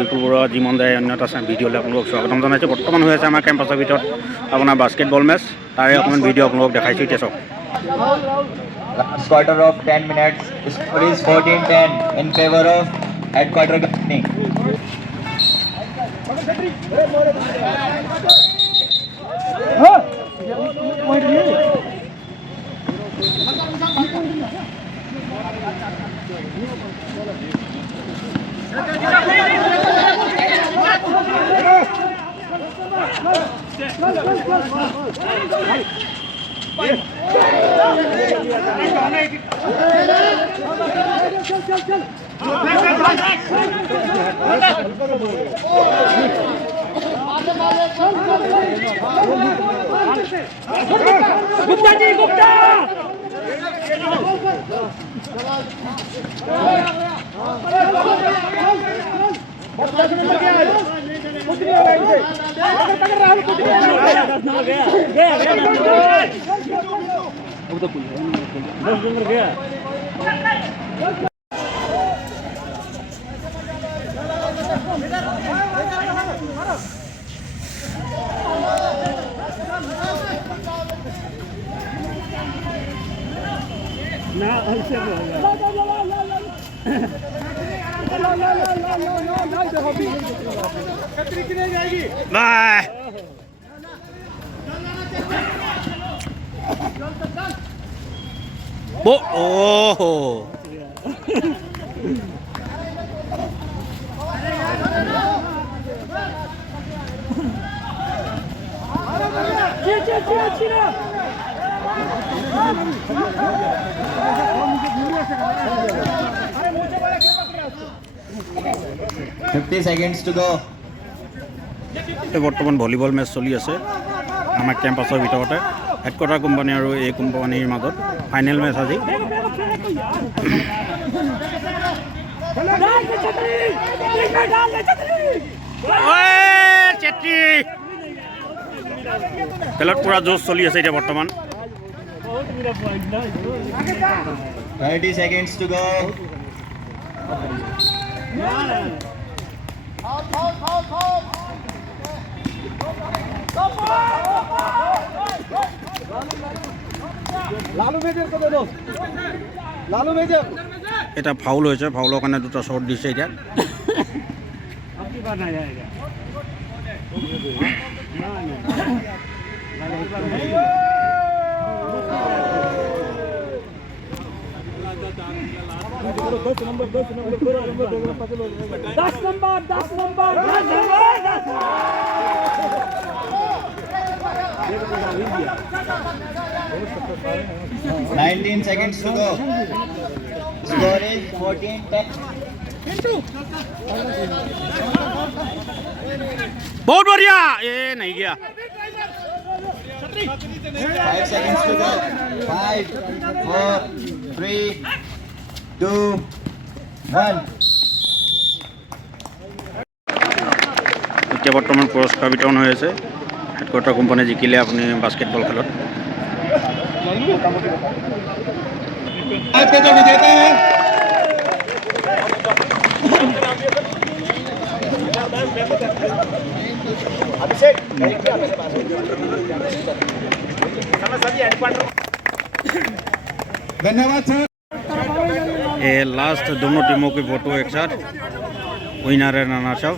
বিপুল বৰুৱা যি মন যায় অন্য এটা ভিডিঅ'লৈ আপোনালোকক স্বাগতম জনাইছোঁ। বৰ্তমান হৈ আছে আমাৰ কেম্পাছৰ ভিতৰত আপোনাৰ বাস্কেটবল মেচ, তাৰে অকণমান ভিডিঅ' আপোনালোকক দেখাইছোঁ। এতিয়া চাওক। Last quarter of 10 minutes. Score is 14-10 in favor of headquarter company. Gupta ji Gupta 50 seconds to go. বৰ্তমান ভলীবল মেচ চলি আছে আমাৰ কেম্পাছৰ ভিতৰতে হেডকোৱাৰ্টাৰ কোম্পানী আৰু এই কোম্পানীৰ মাজত ফাইনেল মেচ আজি। খেলত পুৰা জোচ চলি আছে এতিয়া বৰ্তমান। 30 seconds to go. এটা ফাউল হৈছে, ফাউলৰ কাৰণে দুটা শ্বট দিছে এতিয়া। दस नंबर 19 seconds to go. Score is 14-10. बहुत बढ़िया, ये नहीं गया। 5 seconds to go. 5, 4, 3, 2, 1. এতিয়া বৰ্তমান পুৰস্কাৰ বিতৰণ হৈ আছে। হেডকোৱাৰ্টাৰ কোম্পানী জিকিলে আপুনি বাস্কেটবল খেলত। आज का जो विजेता है धन्यवाद सर। ये लास्ट दोनों टीमों की फोटो एक साथ, विनर है रनर्स अप।